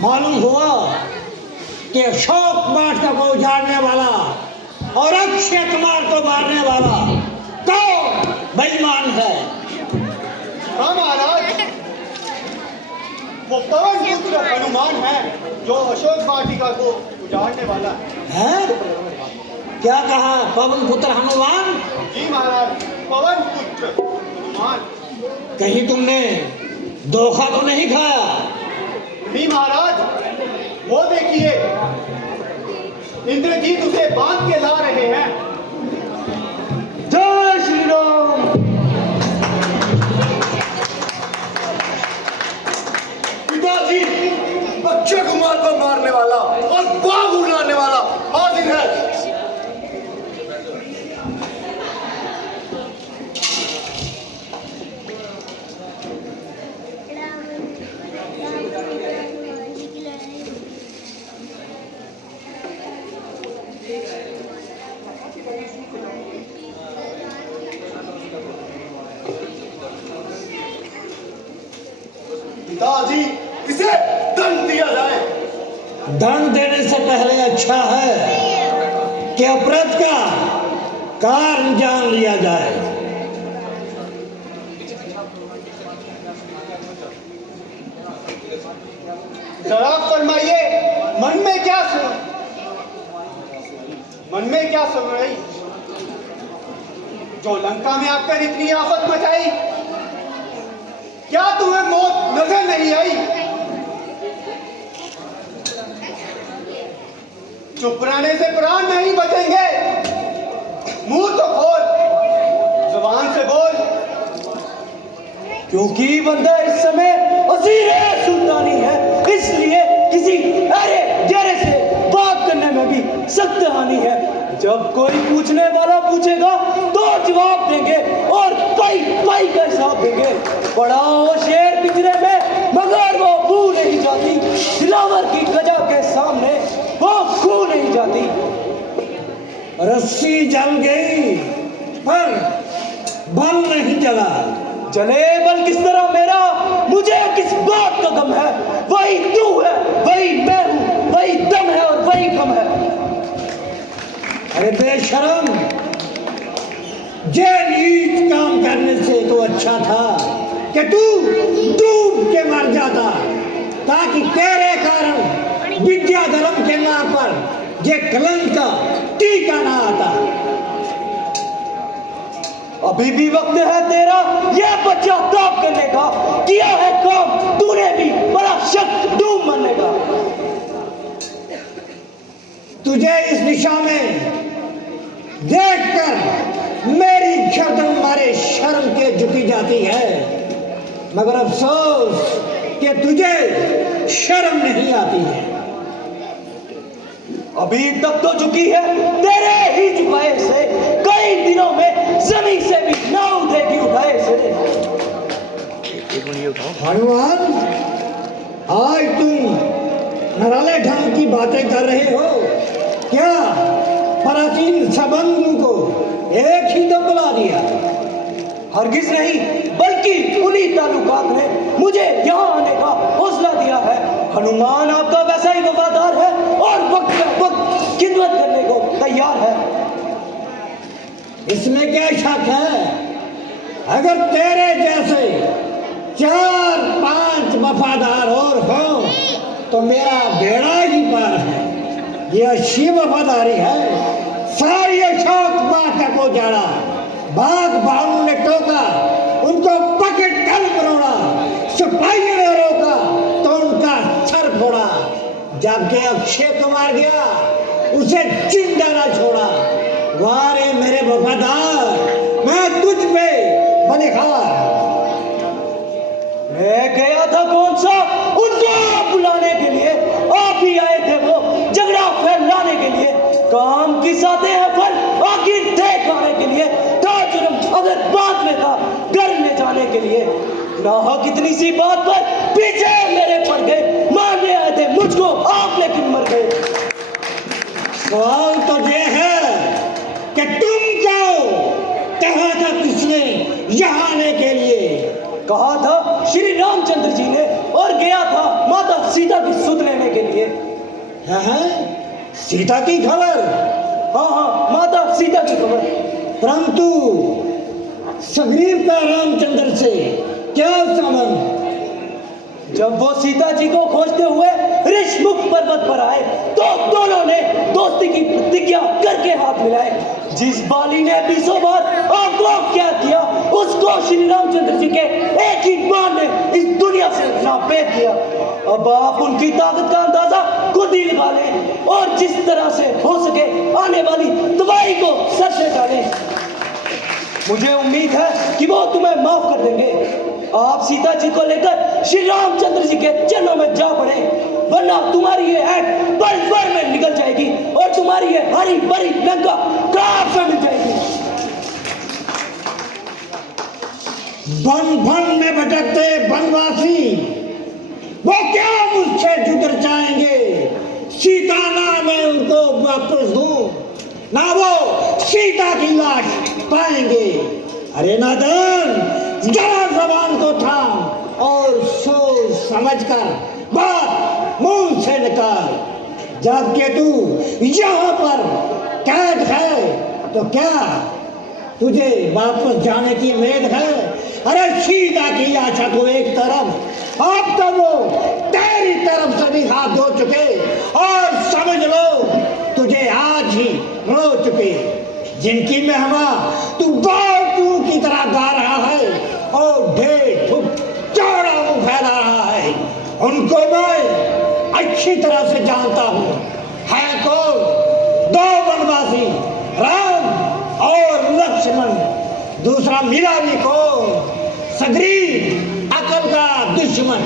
मालूम हुआ कि अशोक वाटिका को उजाड़ने वाला और अक्षय कुमार को मारने वाला कौन बेईमान है? हाँ महाराज, वो पवन पुत्र हनुमान है जो अशोक वाटिका को उजाड़ने वाला है। क्या कहा? पवन पुत्र हनुमान? जी महाराज, पवन पुत्र हनुमान। कहीं तुमने धोखा तो नहीं खाया? नहीं महाराज, वो देखिए इंद्रजीत उसे बांध के ला रहे हैं। जय श्री राम। पिताजी, अक्षय कुमार को मारने वाला और बाग उड़ाने वाला हाजिर है। पिताजी, इसे दंड दिया जाए। दंड देने से पहले अच्छा है कि अपराध का कारण जान लिया जाए। जरा फरमाइए, मन में क्या सुन रही जो लंका में आकर इतनी आफत मचाई? क्या तुम्हें मौत नजर नहीं आई? चुप रहने से प्राण नहीं बचेंगे। मुंह तो खोल, जुबान से बोल। क्योंकि बंदा इस समय असीर सुल्तानी है, इसलिए किसी अरे जरे से बात करने में भी सख्त हानि है। जब कोई पूछने वाला पूछेगा तो जवाब देंगे और पाई पाई का हिसाब देंगे। बड़ा हो शेर पिंजरे में मगर वो मुंह नहीं जाती, दिलावर की कजा के सामने वो खू नहीं जाती। रस्सी जल गई पर बल नहीं जला। जले बल किस तरह मेरा, मुझे किस बात का गम है। वही तू है, वही मैं हूं, वही दम है और वही गम है। अरे बेशरम, ये नीच काम करने से तो अच्छा था कि तू डूब के मर जाता, ताकि तेरे कारण विद्या धर्म के नाम पर ये कलंक का टीका ना आता। अभी भी वक्त है तेरा ये पश्चाताप करने का। किया है काम तूने भी बड़ा शक डूब मरने का। तुझे इस दिशा में देखकर मेरी गर्दन मारे शर्म के झुकी जाती है, मगर अफसोस कि तुझे शर्म नहीं आती है। अभी तक तो झुकी है तेरे ही झुकाए से, कई दिनों में जमीन से भी ना उठेगी उठाए से। हनुमान, आज तुम नराले ढंग की बातें कर रहे हो क्या? प्राचीन संबंधों को एक ही दम बुला दिया? हरगिज नहीं, बल्कि उन्हीं ताल्लुकात ने मुझे यहाँ आने का हौसला दिया है। हनुमान आपका वैसा ही वफादार है और वक्त पे वक्त खिदमत करने को तैयार है। इसमें क्या शक है? अगर तेरे जैसे 4-5 वफादार और हो तो मेरा बेड़ा ही पार है। ये अच्छी वफादारी है। सारी अशोक वाटिका को जाड़ा, बाघ भालू ने टोका, उनको पकड़ कर मरोड़ा, सिपाहियों ने रोका तो उनका सर फोड़ा, जबकि अक्षय कुमार गया उसे जिंदा ना छोड़ा। वारे मेरे वफादार, मैं तुझ पे बलिहार। मैं गया था कौन सा उनको बुलाने के लिए, आप ही आए थे वो झगड़ा फैलाने के लिए। काम किस आते हैं फल आखिर थे खाने के लिए, था जुर्म अगर बात में था घर में जाने के लिए। ना कितनी सी बात पर पीछे मेरे पड़ गए, मारने आए थे मुझको आप लेकिन मर गए। सवाल तो ये है कि तुमको कहा था किसने यहाँ आने के लिए? कहा था श्री रामचंद्र जी ने और गया था माता सीता की सुध लेने के लिए। है सीता की खबर? हाँ हाँ, माता सीता की खबर। परंतु सुग्रीव का रामचंद्र से क्या संबंध? जब वो सीता जी को खोजते हुए ऋषमुख पर्वत पर आए तो दोनों ने दोस्ती की प्रतिज्ञा करके हाथ मिलाए। जिस बाली ने 20 बार आपको क्या किया, उसको श्री रामचंद्र जी के एक ही बाण ने इस दुनिया से नापेद किया। अब आप उनकी ताकत का अंदाजा खुद ही लगा लें और जिस तरह से हो सके आने वाली तबाही को सर से टालें। मुझे उम्मीद है कि वो तुम्हें माफ कर देंगे। आप सीता जी को लेकर श्री रामचंद्र जी के चरणों में जा पड़े, वरना तुम्हारी ये ऐट पल भर में निकल जाएगी और तुम्हारी ये हरी भरी लंका काफ में मिल जाएगी। वन वन में भटकते वनवासी वो क्या मुझसे जुड़ जाएंगे? सीता ना मैं उनको वापस दूं, ना वो सीता की लाश पाएंगे। अरे नादान, जरा जबान को थाम और सोच समझकर बात मुंह से निकाल। जबकि तू यहाँ पर कैद है तो क्या तुझे वापस जाने की उम्मीद है? अरे सीता की आशा तो एक तरफ, अब तो वो तेरी तरफ से भी हाथ धो चुके और समझ लो तुझे आज ही रो चुके। जिनकी मेहमा तू बातों की तरह गा रहा है और ढेर चौड़ा मुंह फैला रहा है, उनको मैं अच्छी तरह से जानता हूँ। है कौन? 2 वनवासी, राम और लक्ष्मण। दूसरा मिला भी कौन? सुग्रीव, अकल का दुश्मन,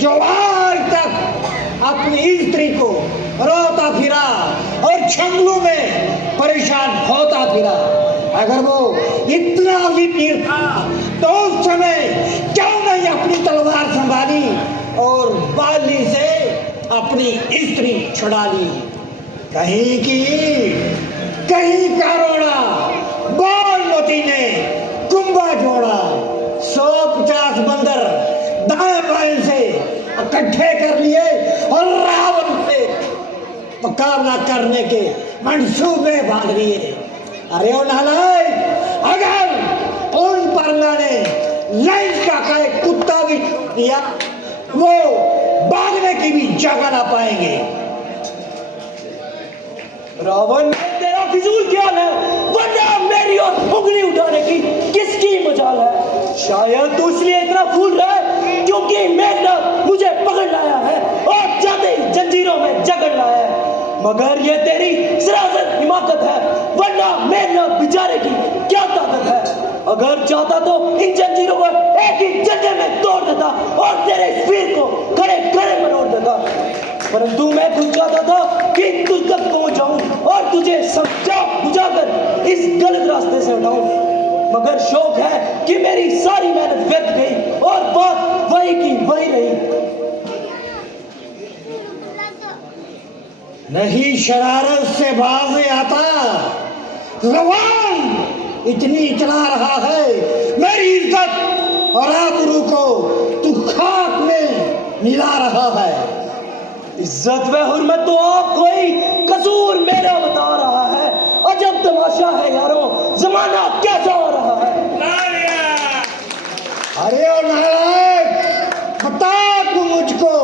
जो आज तक अपनी स्त्री को रोता फिरा और छंगलू में परेशान होता फिरा। अगर वो इतना ही वीर था तो उस समय क्यों नहीं अपनी तलवार संभाली और बाली से अपनी स्त्री छुड़ा ली? कहीं का रोड़ा बालमती ने कुंभा जोड़ा। 150 बंदर दाएं बाएं से इकट्ठे कर लिए और रावण से मुकाबला करने के मंसूबे बांध लिए। अरे ओ नालायक, अगर उन पर मैंने लंका का एक कुत्ता भी दिया, वो भागने की भी जगह ना पाएंगे। रावण, तेरा फिजूल ख्याल है, वरना मेरी ओर उंगली उठाने की किसकी मजाल है? शायद तू इसलिए इतना फूल रहा है क्योंकि मेघनाथ मुझे पकड़ लाया है और जाते ही जंजीरों में जकड़ लाया है। मगर ये तेरी सरासर हिमाकत है, वरना मेघनाथ बेचारे की क्या ताकत है? अगर चाहता तो इन जंजीरों को एक ही झटके में तोड़ देता और तेरे इस वीर को खड़े खड़े मरोड़ देता। परंतु मैं खुद चाहता था कि तुझ तक पहुंच जाऊं और तुझे समझा बुझाकर इस गलत रास्ते से हटाऊं। मगर शौक है कि मेरी सारी मेहनत व्यर्थ गई और बात वही की वही रही। नहीं शरारत से बाज आता, जवान इतनी चला रहा है, मेरी इज्जत और आबरू को तू खाक में मिला रहा है। इज्जत व हुर्मत तो आप कोई कसूर मेरा बता रहा है। अजब तमाशा है यारो, जमाना कैसा हो रहा है। अरे ओ नालायक, बता तू मुझको,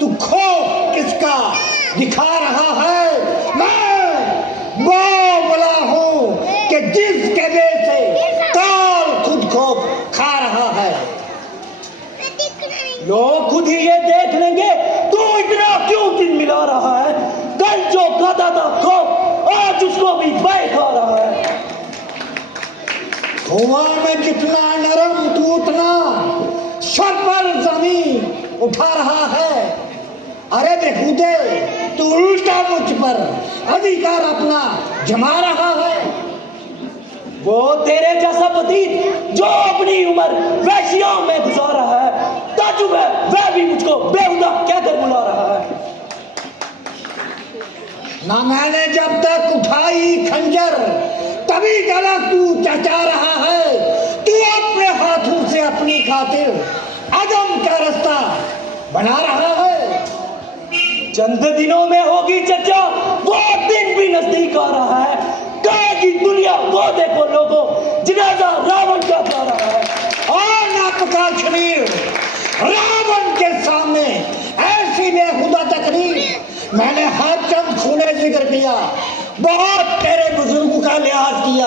तू खौफ किसका दिखा रहा है? मैं वो बोला हूँ कि जिसके बेर से काल खुद को खा रहा है। लोग खुद ही ये देख लेंगे तू इतना क्यों दिन मिला रहा है। कल जो खाता था खौफ, आज उसको भी भय खा रहा है। कुआं में जितना नरम तू उतना सर पर जमीन उठा रहा है। अरे बेखुदे, तू उल्टा मुझ पर अधिकार अपना जमा रहा है। वो तेरे जैसा पति जो अपनी उम्र वैश्याओं में गुजार रहा है, ताजुब है वह भी मुझको बेहुदा कहकर बुला रहा है। ना मैंने जब तक उठाई खंजर तभी तक तू चचा रहा है। तू अपने हाथों से अपनी खातिर अदम का रास्ता बना रहा है। चंद दिनों में होगी चर्चा, वो दिन भी नजदीक आ रहा है। कहेगी दुनिया वो देखो लोगों, जनाजा रावण का जा रहा है। और आपका शरीर रावण के सामने ऐसी बेखुदा तकरीर। मैंने हाथ चंद खूने जिक्र किया, बहुत तेरे बुजुर्ग का लिहाज किया।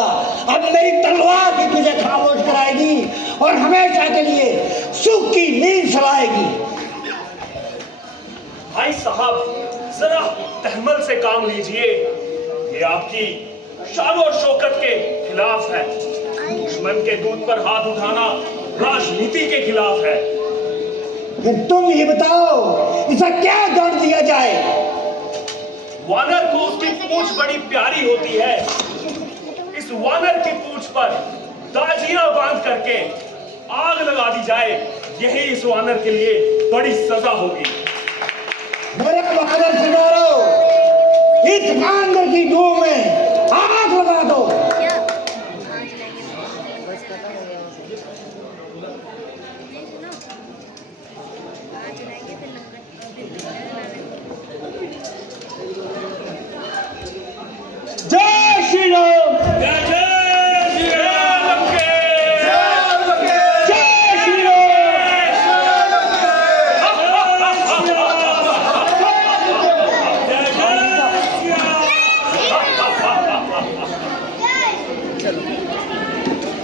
अब मेरी तलवार भी तुझे खामोश कराएगी और हमेशा के लिए सुख की नींद सुलाएगी। भाई साहब, जरा तहम्मुल से काम लीजिए। ये आपकी शान और शौकत के खिलाफ है। दुश्मन के दूध पर हाथ उठाना राजनीति के खिलाफ है। फिर तुम ही बताओ, इसे क्या दंड दिया जाए? वानर को उसकी पूंछ बड़ी प्यारी होती है। इस वानर की पूंछ पर दाजियां बांध करके आग लगा दी जाए, यही इस वानर के लिए बड़ी सजा होगी। मेरे वानर सितारो, इस वानर की धूम में